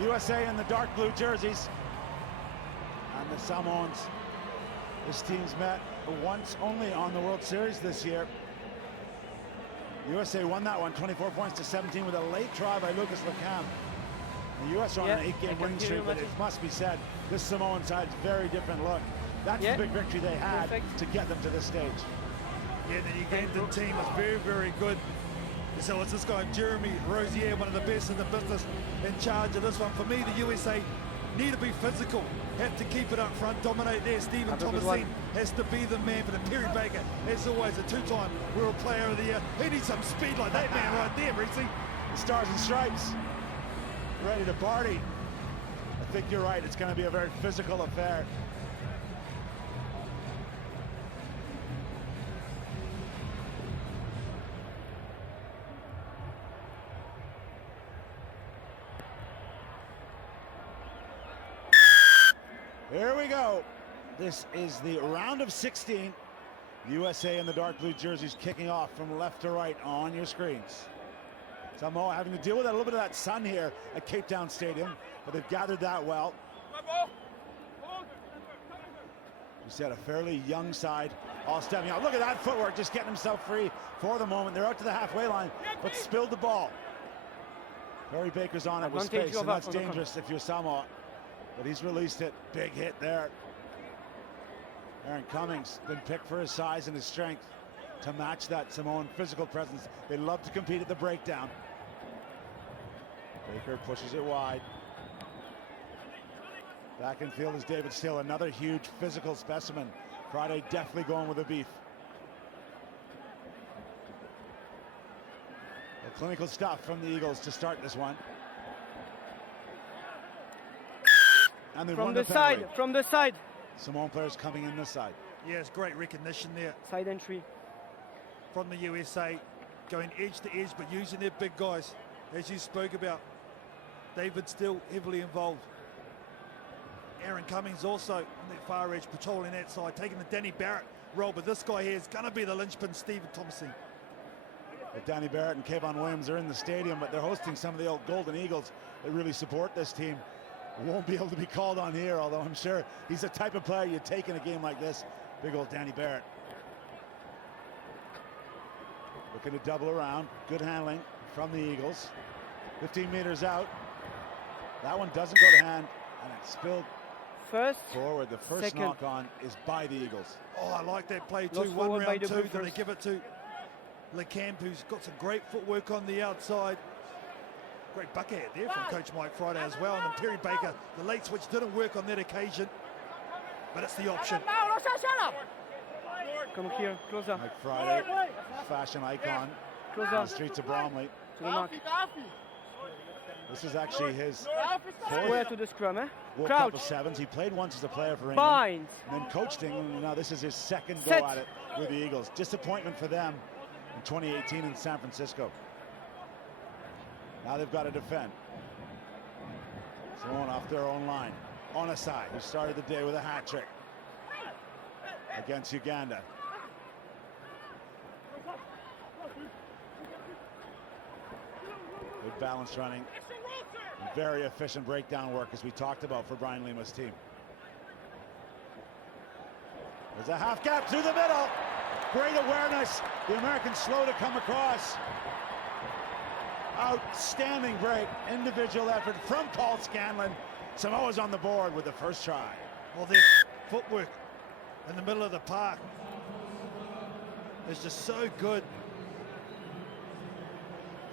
USA in the dark blue jerseys. And the Samoans. This team's met once only on the World Series this year. USA won that one, 24 points to 17 with a late try by Lucas Lecam. The US are on an 8-game winning streak, but it must be said, this Samoan side's very different look. That's the big victory they had to get them to this stage. Yeah, the Ugandan team is very, very good. So it's this guy, Jeremy Rosier, one of the best in the business, in charge of this one. For me, the USA need to be physical, have to keep it up front, dominate there. Stephen Thomasin has to be the man for the Perry Baker. As always, a two-time World Player of the Year. He needs some speed like that man right there, Reese. The Stars and Stripes, ready to party. I think you're right, it's going to be a very physical affair. Here we go. This is the round of 16. USA in the dark blue jerseys kicking off from left to right on your screens. Samoa having to deal with a little bit of that sun here at Cape Town Stadium, but they've gathered that well. You said a fairly young side all stepping out. Look at that footwork, just getting himself free for the moment. They're out to the halfway line, but spilled the ball. Perry Baker's on it with space, and that's dangerous if you're Samoa. But he's released it. Big hit there. Aaron Cummings been picked for his size and his strength to match that Samoan physical presence. They love to compete at the breakdown. Baker pushes it wide. Back in field is David Steele, another huge physical specimen. Friday definitely going with the beef. The clinical stuff from the Eagles to start this one. And from the side, from the side. Samoan players coming in this side. Yeah, it's great recognition there. Side entry. From the USA, going edge to edge, but using their big guys, as you spoke about. David still heavily involved. Aaron Cummings also on that far edge, patrolling that side, taking the Danny Barrett role, but this guy here is going to be the linchpin, Stephen Thomasin. Danny Barrett and Kayvon Williams are in the stadium, but they're hosting some of the old Golden Eagles that really support this team. Won't be able to be called on here, although I'm sure he's the type of player you take in a game like this. Big old Danny Barrett. Looking to double around. Good handling from the Eagles. 15 meters out. That one doesn't go to hand, and it's spilled forward. The first knock on is by the Eagles. Oh, I like that play too. One round two, then they give it to Lecamp, who's got some great footwork on the outside. Great bucket there from Coach Mike Friday as well. And then Perry Baker, the late switch didn't work on that occasion, but it's the option. Come here, closer. Mike Friday, fashion icon in the streets of Bromley. To the mark. This is actually his fourth to the scrum, World Cup of Sevens. He played once as a player for England, Bind. and then coached England, and now this is his second go at it with the Eagles. Disappointment for them in 2018 in San Francisco. Now they've got to defend. Thrown off their own line. Onasai, who started the day with a hat trick against Uganda. Good balance running. Very efficient breakdown work, as we talked about, for Brian Lima's team. There's a half gap through the middle. Great awareness. The Americans slow to come across. Outstanding break, individual effort from Paul Scanlon. Samoa's on the board with the first try. Well, their footwork in the middle of the park is just so good.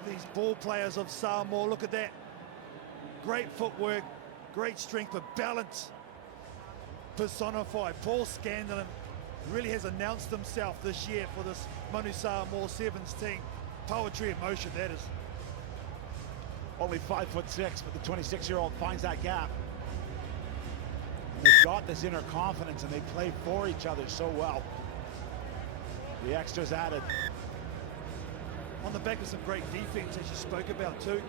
These ball players of Samoa, look at that. Great footwork, great strength, but balance personified. Paul Scanlon really has announced himself this year for this Manu Samoa Sevens team. Poetry in motion, that is. Only 5'6", but the 26-year-old finds that gap. And they've got this inner confidence, and they play for each other so well. The extras added. On the back of some great defense, as you spoke about too.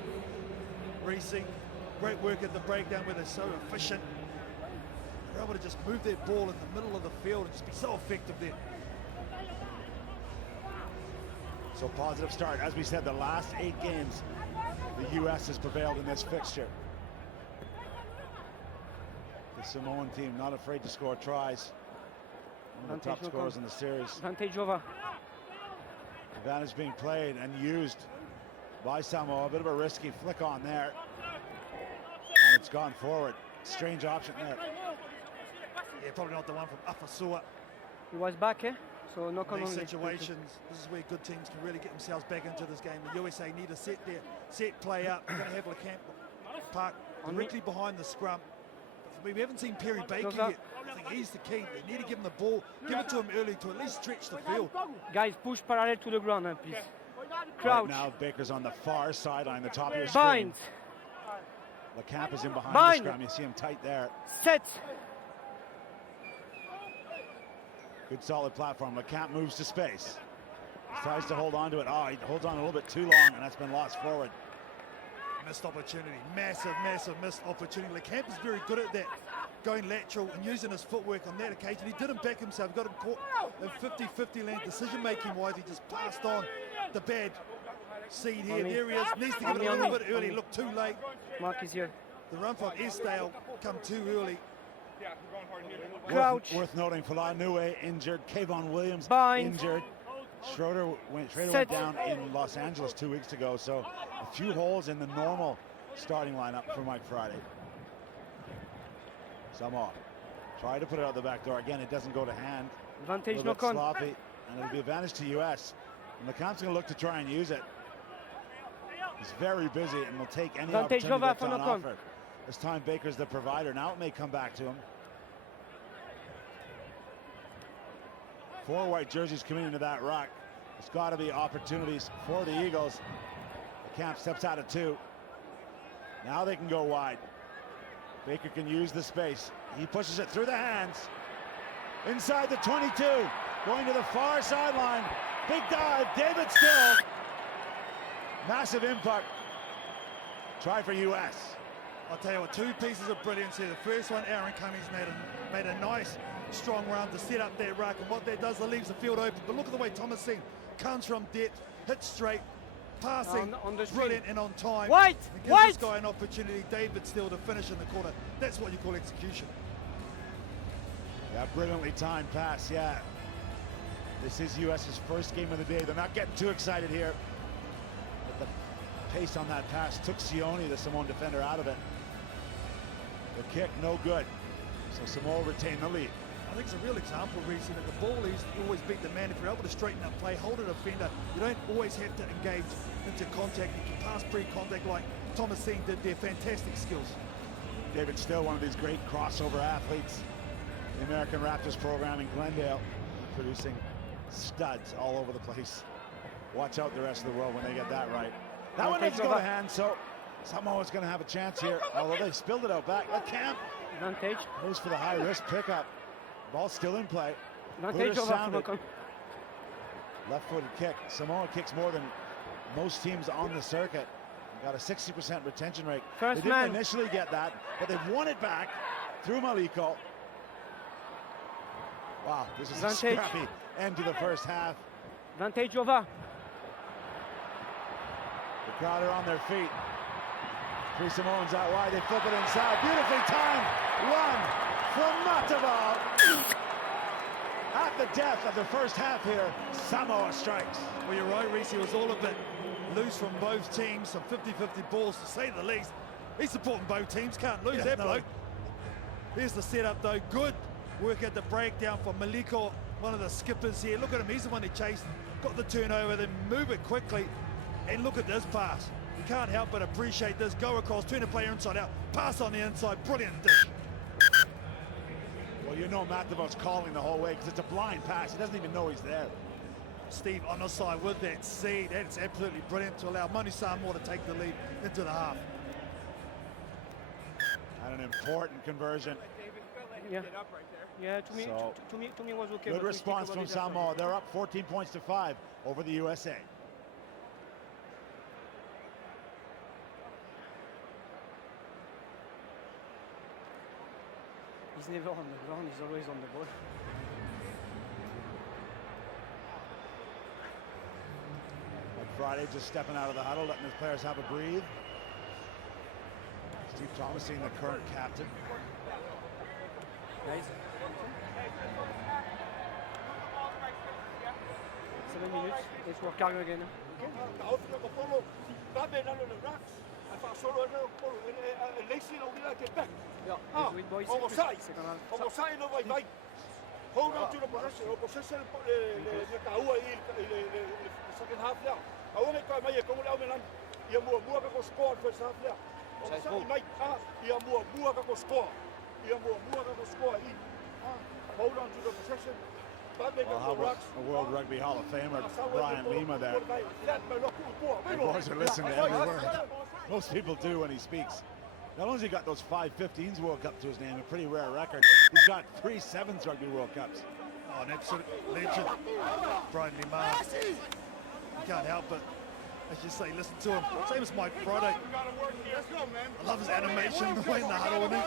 Reese, great work at the breakdown where they're so efficient. They're able to just move their ball in the middle of the field and just be so effective there. So positive start. As we said, the last 8 games, the U.S. has prevailed in this fixture. The Samoan team not afraid to score tries. One of the top scorers in the series. Advantage over. Advantage being played and used by Samoa. A bit of a risky flick on there. And it's gone forward. Strange option there. Yeah, probably not the one from Afasua. He was back, eh? So no In these situations, this is where good teams can really get themselves back into this game. The USA need to set play up. They're going to have LeCamp Park directly behind the scrum. But for me, we haven't seen Perry Baker yet. I think he's the key. They need to give him the ball, give it to him early to at least stretch the field. Guys, push parallel to the ground, please. Crouch. Right now, Baker's on the far sideline, the top of your screen. Bind. LeCamp is in behind Bind. the scrum. You see him tight there. Set. Good solid platform. LeCamp moves to space. Tries to hold on to it. Oh, he holds on a little bit too long, and that's been lost forward. Missed opportunity. Massive, massive missed opportunity. LeCamp is very good at that, going lateral and using his footwork on that occasion. He didn't back himself. Got him caught in 50-50 lane. Decision-making wise, he just passed on the bad seed here. There he is. Needs to give it a little bit early. Looked too late. Mark is here. The run from Esdale come too early. Crouch. Worth noting, Falanue injured. Kayvon Williams Bind. injured. Schroeder went down in Los Angeles 2 weeks ago, so a few holes in the normal starting lineup for Mike Friday. Samoa try to put it out the back door. Again, it doesn't go to hand. Advantage A no little bit con. sloppy, and it'll be advantage to US. And LeCamp's going to look to try and use it. He's very busy and will take any Advantage opportunity that's over on for no con. offer. This time Baker's the provider. Now it may come back to him. 4 white jerseys coming into that rock. There's got to be opportunities for the Eagles. LeCamp steps out of 2. Now they can go wide. Baker can use the space. He pushes it through the hands. Inside the 22. Going to the far sideline. Big dive. David Still. Massive impact. Try for US. I'll tell you what, 2 pieces of brilliance here. The first one, Aaron Cummings made a nice, strong run to set up that ruck. And what that does, it leaves the field open. But look at the way Thomas Singh comes from depth, hits straight, passing, On the brilliant and on time. White! It gives White! this guy an opportunity, David Still, to finish in the corner. That's what you call execution. Yeah, brilliantly timed pass, yeah. This is US's first game of the day. They're not getting too excited here. But the pace on that pass took Sione, the Samoan defender, out of it. The kick, no good. So Samoa retain the lead. I think it's a real example, Reece, that the ball is always beat the man. If you're able to straighten up play, hold a defender, you don't always have to engage into contact. You can pass pre-contact like Thomas Singh did there. Fantastic skills. David Still, one of these great crossover athletes. The American Raptors program in Glendale, producing studs all over the place. Watch out the rest of the world when they get that right. That one doesn't go to hand, so Samoa's going to have a chance here, although they spilled it out back. LeCamp Advantage. goes for the high-risk pickup. Ball still in play. Advantage Hooter over for sounded. no con. Left-footed kick. Samoa kicks more than most teams on the circuit. Got a 60% retention rate. First they didn't man. initially get that, but they've won it back through Maliko. Wow, this is Advantage. a scrappy end to the first half. Advantage over. The crowd are on their feet. 3 Samoans out wide. They flip it inside. Beautifully timed run from Matava. At the death of the first half here, Samoa strikes. Well, you're right, Reece. It was all a bit loose from both teams. Some 50-50 balls, to say the least. He's supporting both teams. Can't lose that bloke. Here's the setup, though. Good work at the breakdown for Maliko, one of the skippers here. Look at him. He's the one that chased, got the turnover, then move it quickly. And look at this pass. You can't help but appreciate this. Go across, turn the player inside out, pass on the inside. Brilliant dish. Well, you know Matavov's calling the whole way because it's a blind pass. He doesn't even know he's there. Steve on the side with that seed. That's absolutely brilliant to allow Manu Samoa to take the lead into the half. And an important conversion. Yeah. Yeah, to me, So, to me was okay. Good but we response speak from about it after. Samoa. They're up 14 points to 5 over the USA. He's never on the ground, he's always on the ball. Like Friday just stepping out of the huddle, letting his players have a breathe. Steve Thomas, the current captain. Guys. 7 minutes. Let's work hard again. Ja, dus win boys. Second half. Hold on to the possession nakaua I second half there. Aonge ka mai ko la menan. Ia mua ka score first half there. O sai mai ia mua ka score. Ia mua ka score I. Hold on to the possession. Well, how about a World Rugby Hall of Famer, Brian Lima there. The boys are listening to every word. Most people do when he speaks. Not only has he got those 5 15s World Cup to his name, a pretty rare record, he's got 3 7s Rugby World Cups. Oh, an absolute legend, Brian Lima. You can't help but, as you say, listen to him. Same as Mike Friday. I love his animation, the way in the huddle with him.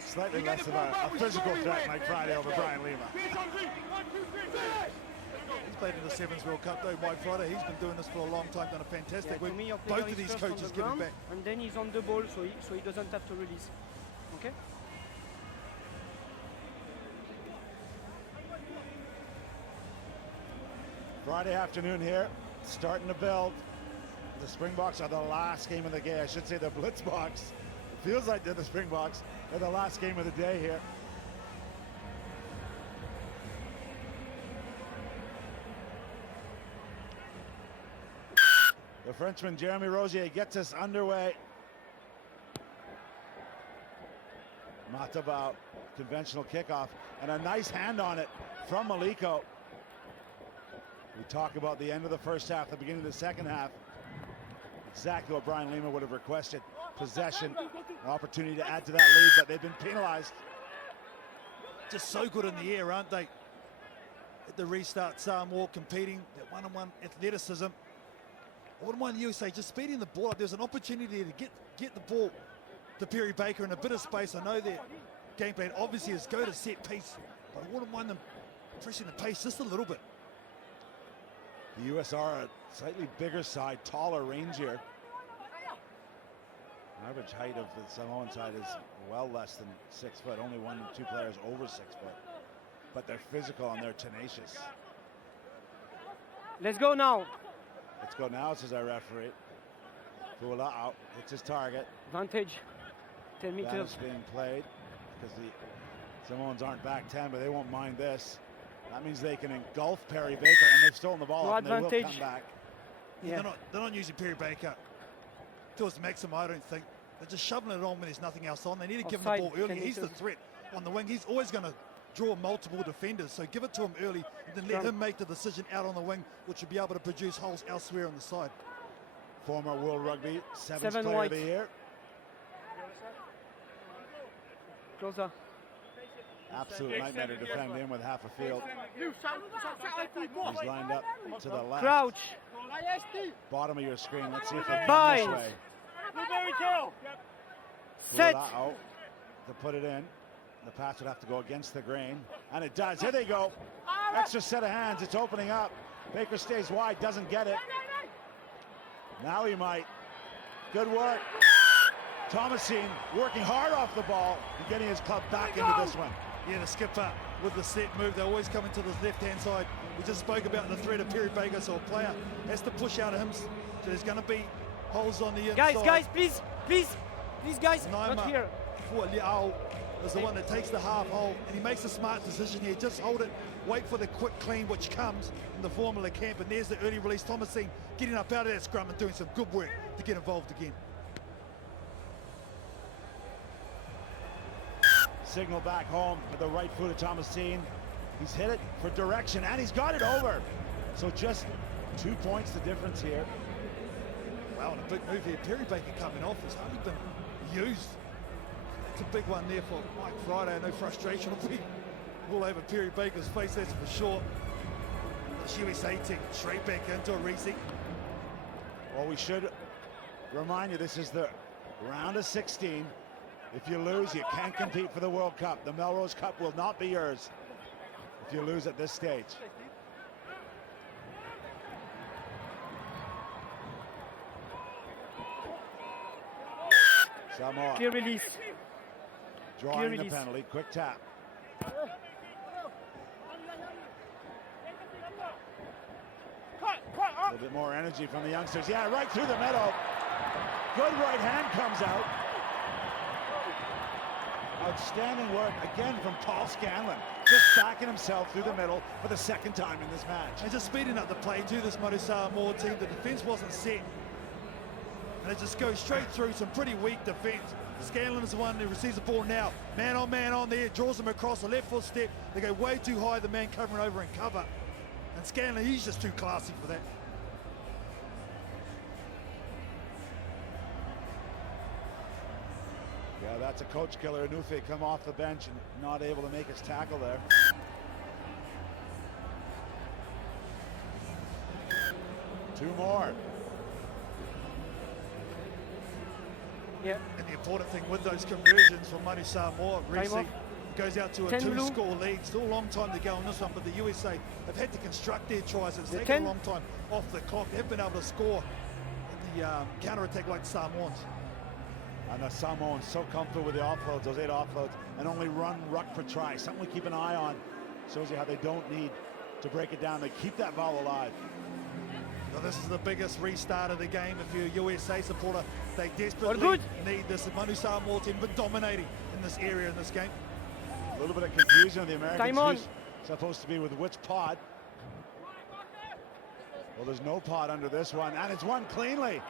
Slightly less of a physical threat, Mike Friday, over Brian Lima. He's played in the Sevens World Cup though, Mike Friday. He's been doing this for a long time, done a fantastic work. Both of these coaches giving back. And then he's on the ball, so he doesn't have to release. Okay? Friday afternoon here, starting to build. The Springboks are the last game of the game. I should say the Blitzboks. It feels like they're the Springboks. They're the last game of the day here. The Frenchman Jeremy Rosier gets us underway. Matabau, conventional kickoff, and a nice hand on it from Maliko. We talk about the end of the first half, the beginning of the second half. Exactly what Brian Lima would have requested. Possession, an opportunity to add to that lead, but they've been penalized. Just so good in the air, aren't they? At the restart, Samoa competing, that one-on-one athleticism. I wouldn't mind the USA just speeding the ball up. There's an opportunity to get the ball to Perry Baker in a bit of space. I know their game plan obviously is go to set piece, but I wouldn't mind them pressing the pace just a little bit. The US are a slightly bigger side, taller, rangier. Average height of the Samoan side is well less than 6 foot. Only 1 or 2 players over 6 foot. But they're physical and they're tenacious. Let's go now. Let's go now, says our referee. Pula out, hits his target. Advantage. 10 meters. That is being played because the Samoans aren't back 10, but they won't mind this. That means they can engulf Perry Baker, and they've stolen the ball No off, and they will advantage. come back. Yeah. They're not using Perry Baker towards the maximum, I don't think. They're just shoving it on when there's nothing else on. They need to give him the Offside, ball early. 10 He's the meters. threat on the wing. He's always going to draw multiple defenders, so give it to him early and then let him make the decision out on the wing, which will be able to produce holes elsewhere on the side. Former World Rugby 7th 7 player white. of the year. Closer. Absolute nightmare to defend him with half a field. He's lined up to the left. Crouch. Bottom of your screen. Let's see if they come Binds. this way. Set. Pull that out to put it in. The pass would have to go against the grain, and it does. Here they go. Extra set of hands. It's opening up. Baker stays wide, doesn't get it. Now he might. Good work. Thomasine working hard off the ball and getting his club back into this one. Yeah, the skipper with the set move, they're always coming to the left-hand side. We just spoke about the threat of Perry Baker, so a player has to push out of him. So there's going to be holes on the inside. Guys, please, guys, not Naima here. Liao is the one that takes the half hole, and he makes a smart decision here. Just hold it, wait for the quick clean, which comes in the Formula camp, and there's the early release. Thomasine getting up out of that scrum and doing some good work to get involved again. Signal back home with the right foot of Thomasine. He's hit it for direction, and he's got it over. So just 2 points the difference here. Wow, and a big move here. Perry Baker coming off has hardly been used. It's a big one there for Mike Friday. No frustration will be all over Perry Baker's face, that's for sure. The USA team straight back into a reset. Well, we should remind you, this is the round of 16. If you lose, you can't compete for the World Cup. The Melrose Cup will not be yours if you lose at this stage. Clear release. Drawing the release. penalty, quick tap. A little bit more energy from the youngsters. Yeah, right through the middle. Good right hand comes out. Outstanding work again from Paul Scanlon. Just backing himself through the middle for the second time in this match. And just speeding up the play to this Samoa team. The defense wasn't set. And it just goes straight through some pretty weak defense. Scanlon is the one who receives the ball now. Man on there, draws him across the left foot step. They go way too high, the man covering over and cover. And Scanlon, he's just too classy for that. Yeah, that's a coach killer. Anufe come off the bench and not able to make his tackle there. Two more. Yeah. And the important thing with those conversions for Samoa, RWC goes out to a 2-score lead. Still a long time to go on this one, but the USA have had to construct their tries. It's taken a long time off the clock. They've been able to score the counter-attack like the Samoans. And the Samoans so comfortable with the offloads, those 8 offloads, and only run ruck per try. Something we keep an eye on. Shows you how they don't need to break it down. They keep that ball alive. Well, this is the biggest restart of the game. If you're a USA supporter, they desperately need this. The Manu Samoa team been dominating in this area in this game. A little bit of confusion on the Americans. Who's supposed to be with which pod? Well, there's no pod under this one, and it's won cleanly.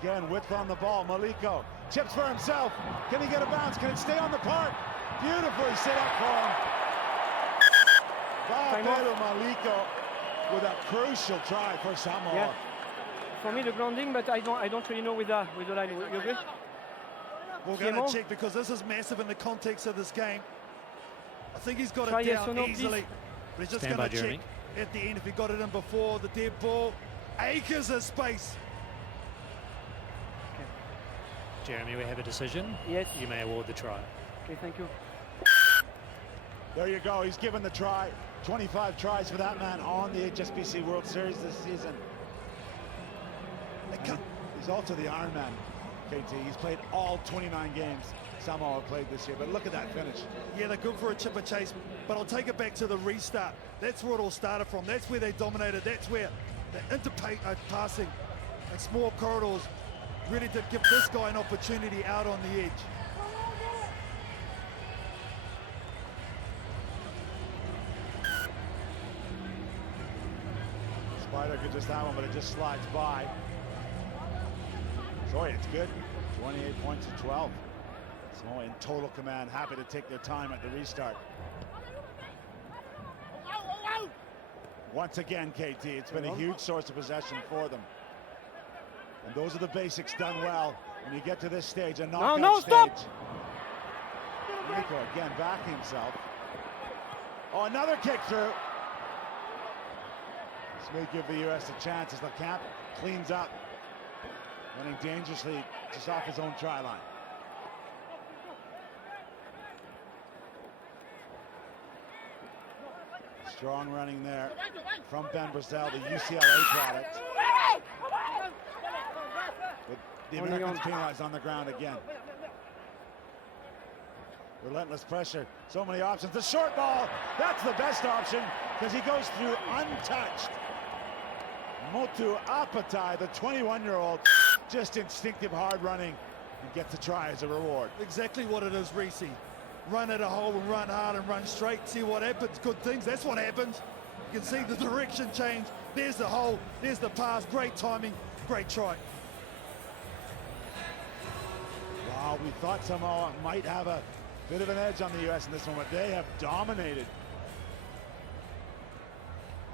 Again, width on the ball. Maliko chips for himself. Can he get a bounce? Can it stay on the park? Beautifully set up for him. Pedro Maliko with a crucial try for Samoa. Yeah. For me, the grounding, but I don't really know with the line. You agree? We're going to check because this is massive in the context of this game. I think he's got it down easily. But he's just going to check at the end if he got it in before the dead ball. Acres of space. Jeremy, we have a decision. Yes. You may award the try. Okay, thank you. There you go. He's given the try. 25 tries for that man on the HSBC World Series this season. He's also the Iron Man, KT. He's played all 29 games Samoa played this year, but look at that finish. Yeah, they're good for a chipper chase, but I'll take it back to the restart. That's where it all started from. That's where they dominated. That's where the passing and small corridors really did give this guy an opportunity out on the edge. Spider could just have one, but it just slides by. Sorry, it's good. 28 points to 12. Samoa in total command, happy to take their time at the restart. Once again, KT, it's been a huge source of possession for them. And those are the basics done well when you get to this stage, a knockout stage. Stop! Nico again backing himself. Oh, another kick through. This may give the US a chance as LeCamp cleans up, running dangerously just off his own try line. Strong running there from Ben Brazel, the UCLA product. But the Americans penalized on the ground again. Relentless pressure, so many options. The short ball, that's the best option because he goes through untouched. Motu Apatai, the 21-year-old, just instinctive hard running and gets a try as a reward. Exactly what it is, RWC. Run at a hole and run hard and run straight. See what happens. Good things. That's what happens. You can see the direction change. There's the hole. There's the pass. Great timing. Great try. Wow, we thought Samoa might have a bit of an edge on the U.S. in this one, but they have dominated.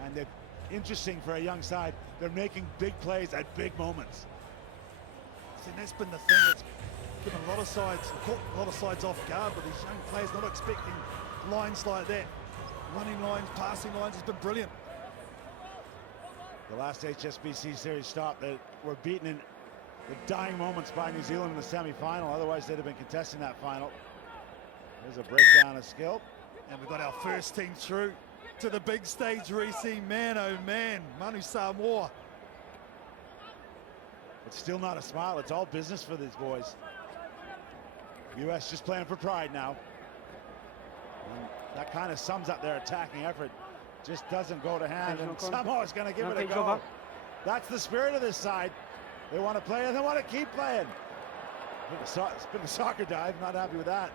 And they're interesting for a young side. They're making big plays at big moments. See, that's been the thing that's given a lot of sides off guard, but these young players not expecting lines like that. Running lines, passing lines has been brilliant. The last HSBC series stop, they were beaten in the dying moments by New Zealand in the semi-final. Otherwise, they'd have been contesting that final. There's a breakdown of skill. And we've got our first team through to the big stage, RWC. Man, oh man, Manu Samoa. It's still not a smile. It's all business for these boys. U.S. just playing for pride now. And that kind of sums up their attacking effort. Just doesn't go to hand, and Samoa's going to give it a go. That's the spirit of this side. They want to play and they want to keep playing. It's been a soccer dive, not happy with that.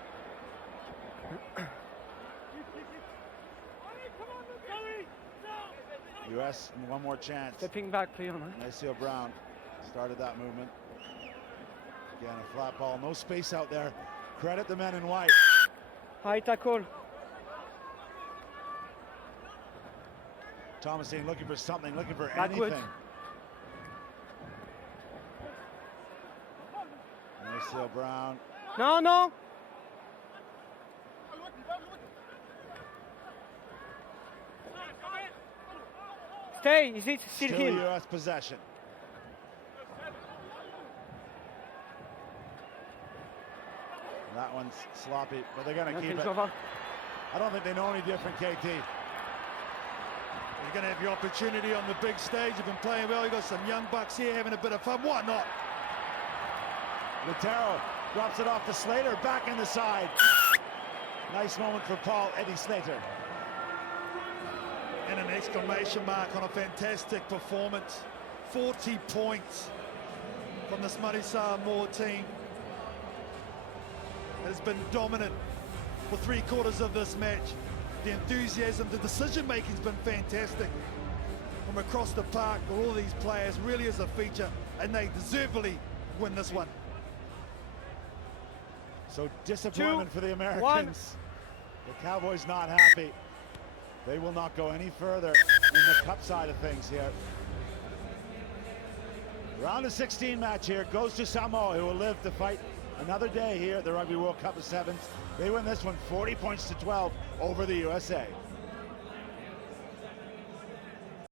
U.S. one more chance. Stepping back, please. Maceo Brown started that movement. Again, a flat ball, no space out there. Credit the men in white. High tackle. Thomasine looking for something, looking for Backwards. anything. Maceo Brown. No. Stay, is it still him? U.S. possession. That one's sloppy, but they're going to keep it. I don't think they know any different, KT. You're going to have your opportunity on the big stage. You've been playing well. You've got some young bucks here having a bit of fun. Why not? Lautaro drops it off to Slater, back in the side. Nice moment for Paul Eddie Slater. And an exclamation mark on a fantastic performance. 40 points from this Māori Samoa team. It has been dominant for 3/4 of this match. The enthusiasm, the decision-making's been fantastic. From across the park, for all these players really is a feature, and they deservedly win this one. So disappointment for the Americans. 1. The Cowboys not happy. They will not go any further in the cup side of things here. Round of 16 match here goes to Samoa, who will live to fight another day here at the Rugby World Cup of Sevens. They win this one 40 points to 12 over the USA.